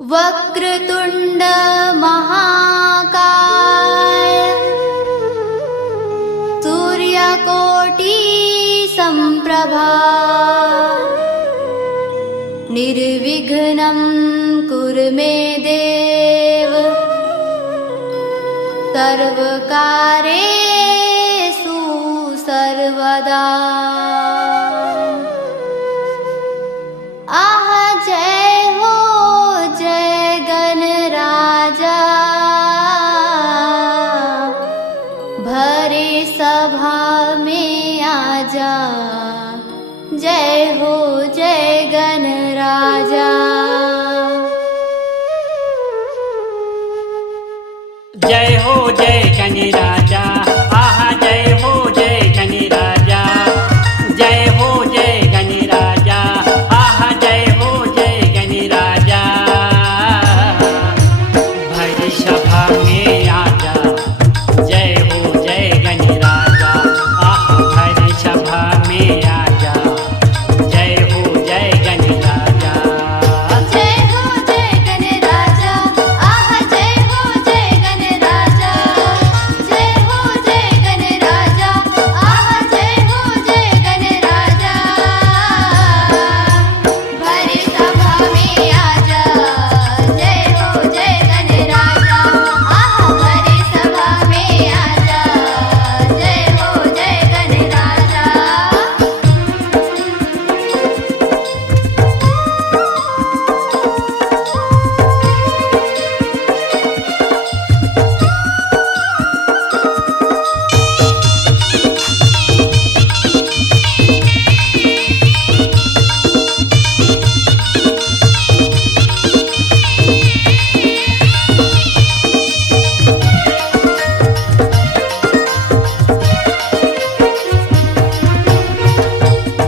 वक्रतुंड महाकाय सूर्यकोटि संप्रभा निर्विघ्नं कुरु मे देव सर्वकार्येषु सर्वदा। आह जय हो जय गणराजा भरे सभा में आजा। जय हो जय गणराजा। जय हो जय गणराजा आहा जय हो जय गणराजा। जय हो जय गणराजा आहा जय हो जय गणराजा। भरी सभा में आजा जय हो जय गणराजा आहा भरी सभा में आजा जय हो जय गणराजा। जय हो जय गणराजा आह जय हो जय गणराजा। जय हो जय गणराजा आह जय हो जय गणराजा। भरी सभा में आजा जय हो जय गणराजा आह भरी सभा में आजा जय हो जय गणराजा।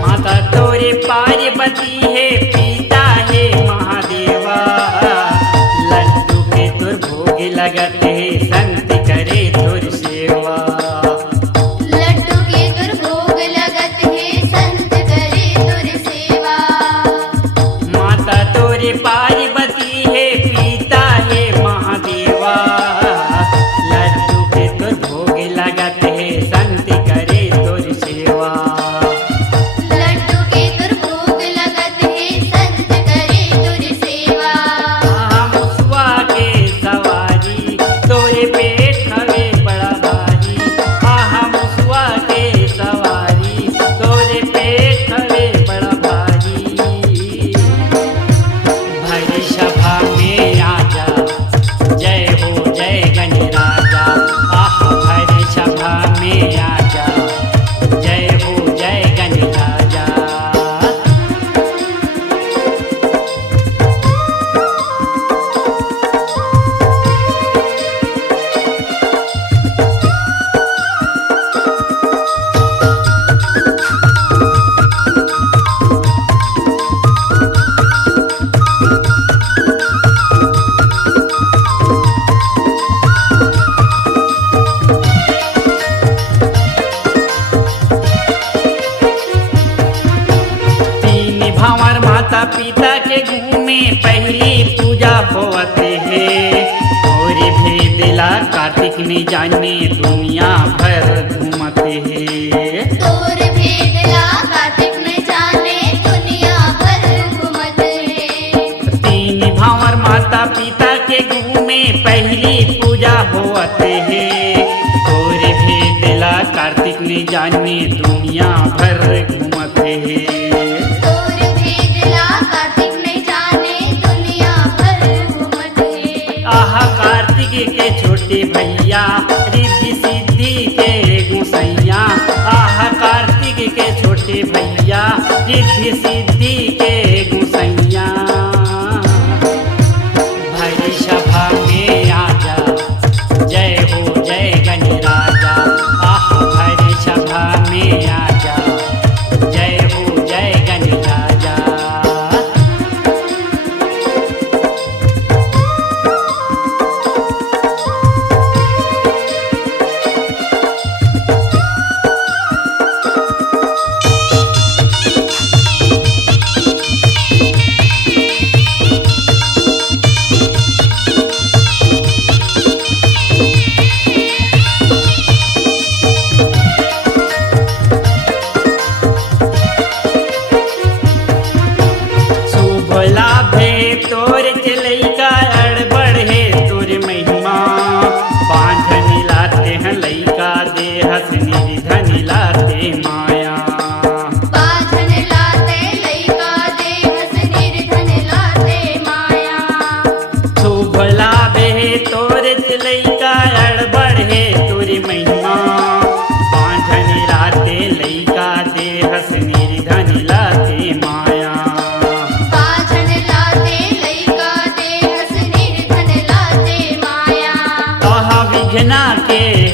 माता तोरे पार्वती है पिता है महादेवा। लड्डू के तुर भोग लगते है संत करे तुर सेवा। लड्डू के तुर भोग लगत है संत करे तुर सेवा। माता तोरे पार्वती है पिता है महादेवा। लड्डू के तुर भोग लगते है संत करे तुर सेवा। लड्डू के तुर भोग लगत है संत करे तुर सेवा। मुसवा के सवारी तोरे पेट हवे बड़ा भारी। आहा मुसवा के सवारी तोरे पेट हवे बड़ा भारी। भरी सभा में आजा जय हो जय गणराजा आहा भरी सभा में आजा जय हो जय गणराजा। तीन भावर माता पिता के घूमे पहली पूजा होते है। और भेदला कार्तिक ने जाने दुनिया भर घूमते है। तोर भेदला कार्तिक न जाने दुनिया भर घूमत है। तीन भावर माता पिता के घूमे पहली पूजा होते है। और भेदला कार्तिक ने जाने दुनिया भर घूमते है। तोर भेदला कार्तिक न जाने दुनिया भर घूमत है। आहा कार्तिक के छोटे भैया रिद्धि सिद्धि के गुसैया। आहा कार्तिक के छोटे भैया रिद्धि सिद्धि के गुसैया। भरी सभा में आजा जय हो जय गणराजा आहा भरी सभा में आजा जय हो जय गणराजा।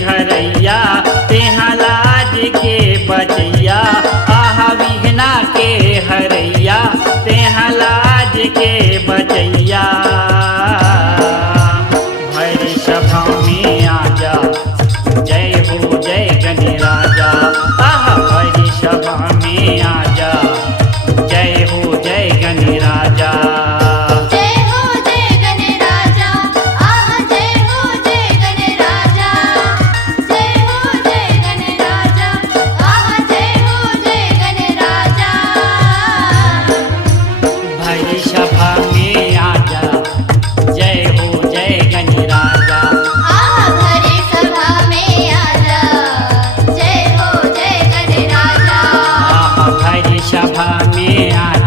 हरैया तेहा लाज के बचैया आहा विघ्ना के हरैया तेहा लाज के बचैया भैरी सभा में आजा जय हो जय गणराजा आहा भैरी सभा में आजा जय हो जय गणराजा जय हो जय गणराजा आहा जय हो जय गणराजा जय हो जय गणराजा आहा जय हो जय गणराजा भैरी सभा में आजा जय हो जय गणराजा आहा भरी सभा में आजा जय हो जय गणराजा आहा भैरी सभा में आजा